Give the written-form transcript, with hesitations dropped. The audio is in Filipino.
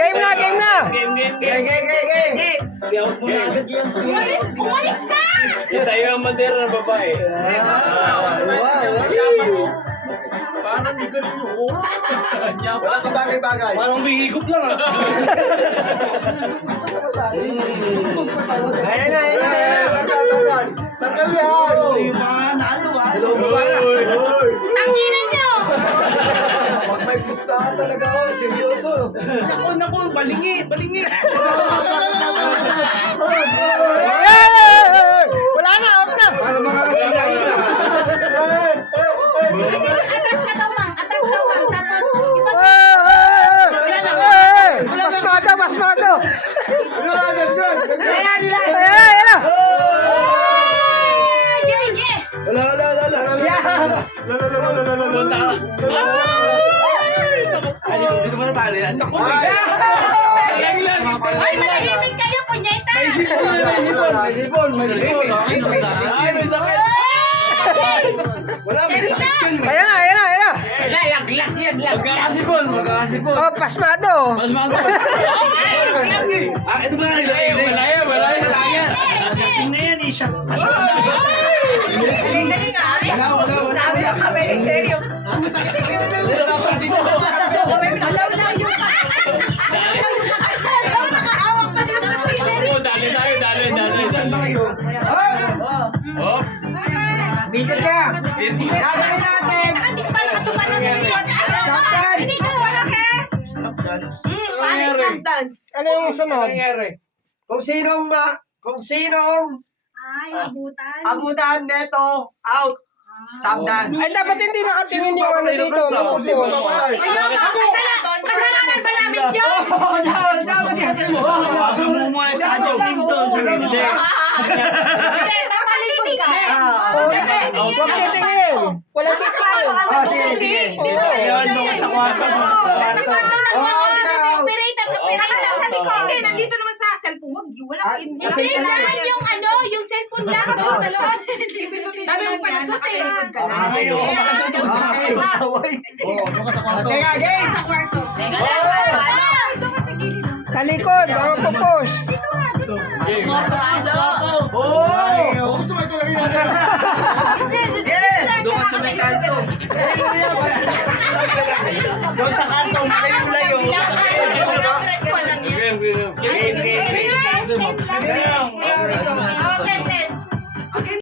Game na, game na. Game. Umalis ka! Tayo ang mandera ng babae. Parang hindi ganun yung Wala ka bagay-bagay. Parang may higop lang ah. Ayan na, ayan na. Tagal yan. Yung mga naano ah. Ang ina nyo! Pag may pustahan talaga ako, seryoso. Naku, balingi. Wala na, out na. Para mga kasalanan na. Atas ka daw, Mang. Atas daw, Mang. Tapos, Pasmado, pasmado. Ayan, Ayan na. Dito mo na tali. Naku, ay, manahimik kayo, punyeta! may sipon. Wala, may sakit yun. Ayan na, ayan na, ayan na. Magkakasipon. Oh, pasmado. Mas mago. Ito ba na Malaya. Kasing na yan, Isha. Galing-galing nga. Sabi ng kami, Cherry. Alaw-layo pa. Alaw, nakahawak pa din ako, Cherry. Dali. Saan ba kayo? Oh. Bigat ka. Hindi ka pa nakatsupa na sa hindi ka malaki. Paano stop dance? Ano yung sunod? Kung sinong Ay, abutan. abutan neto, out. Stop dance. Ay, dapat hindi nakatingin yung ano dito. Kasalanan ba namin yun? Dapat yan mo. Huwag mo muna sa adyo. Hindi. Hindi, tapalikod ka. Huwag titingin. Walang pasmado. Sige. Ayun, doon sa kwarto. Sa kwarto ng mga operator. Sabi ko, nandito naman sa cellphone mo. Wala ko hindi. Hindi, dyan yung ano, yung cellphone lang doon sa loob. Dami mo pala sa talikod ka na. Teka, game. Sa kwarto. Ito ka sa gilid. Talikod, ako pupus. Gusto mo ito lang yun. Doon ka sa may kanto. Doon sa kanto, malayo-layo.